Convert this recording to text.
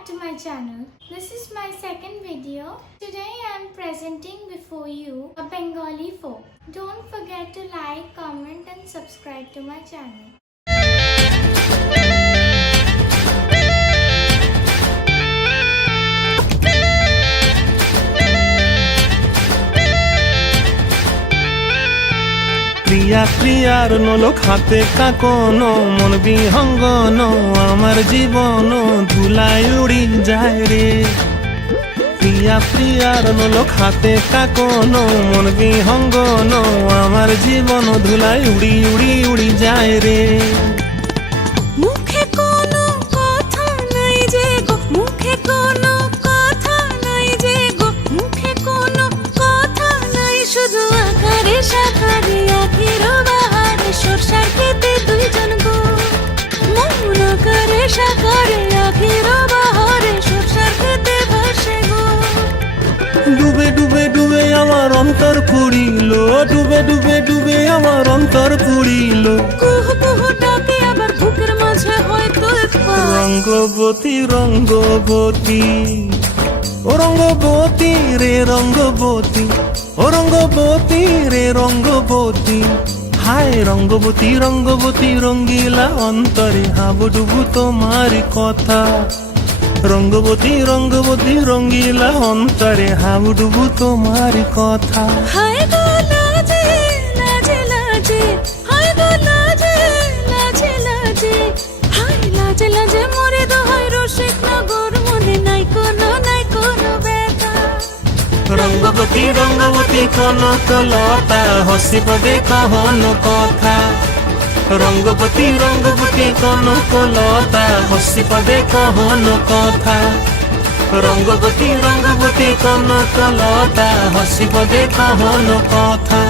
back to my channel. This is my second video. Today I am presenting before you a Bengali folk. Don't forget to like, comment and subscribe to my channel. প্রিয়া প্রিয়ার নোলক হাতে কাকনো মন বিহঙ্গন আমার জীবন ধুলায় উড়ি যায় রে। প্রিয়া প্রিয়ার নোলক হাতে কাকনো মন বিহঙ্গন আমার জীবন ধুলায় উড়ি উড়ি উড়ি যায় রে। মুখে কোনো কথা নাই যে গো, মুখে কোনো কথা নাই যে গো, মুখে কোনো কথা নাই, শুধু আকারে সাকারে আখির বাহারে সরষার খেতে দুইজন গো, মন আকারে সাকারে আখির বাহারে সরষার খেতে ভাসে গো। ডুবে ডুবে ডুবে আমার অন্তর পুড়িল, ডুবে ডুবে ডুবে আমার অন্তর পুড়িল। কুহু কুহু ডাকে আবার বুকের মাঝে হয়তো রঙ্গবতী রঙ্গবতী ও রঙ্গবতী রে রঙ্গবতী, ও রঙ্গবতী রে রঙ্গবতী। হায় রঙ্গবতী রঙ্গবতী রঙ্গিলা অন্তরে হাবুডুবু তোমার কথা। রঙ্গবতী রঙ্গবতী রঙ্গিলা অন্তরে হাবুডুবু তোমার কথা। হায় গো লাজে লাজে লাজে, হায় গো লাজে লাজে লাজে, হায় লাজে লাজে মরে দোহাই রসিক নগর, মনে নাই কোনো ব্যথা। রঙ্গবতী রঙ্গবতী কনকলতা হসিব দে কহন কথা। রঙ্গবতী রঙ্গবতী কনকলতা হসিব দে কহন কথা। রঙ্গবতী রঙ্গবতী কনকলতা হসিব দে কহন কথা।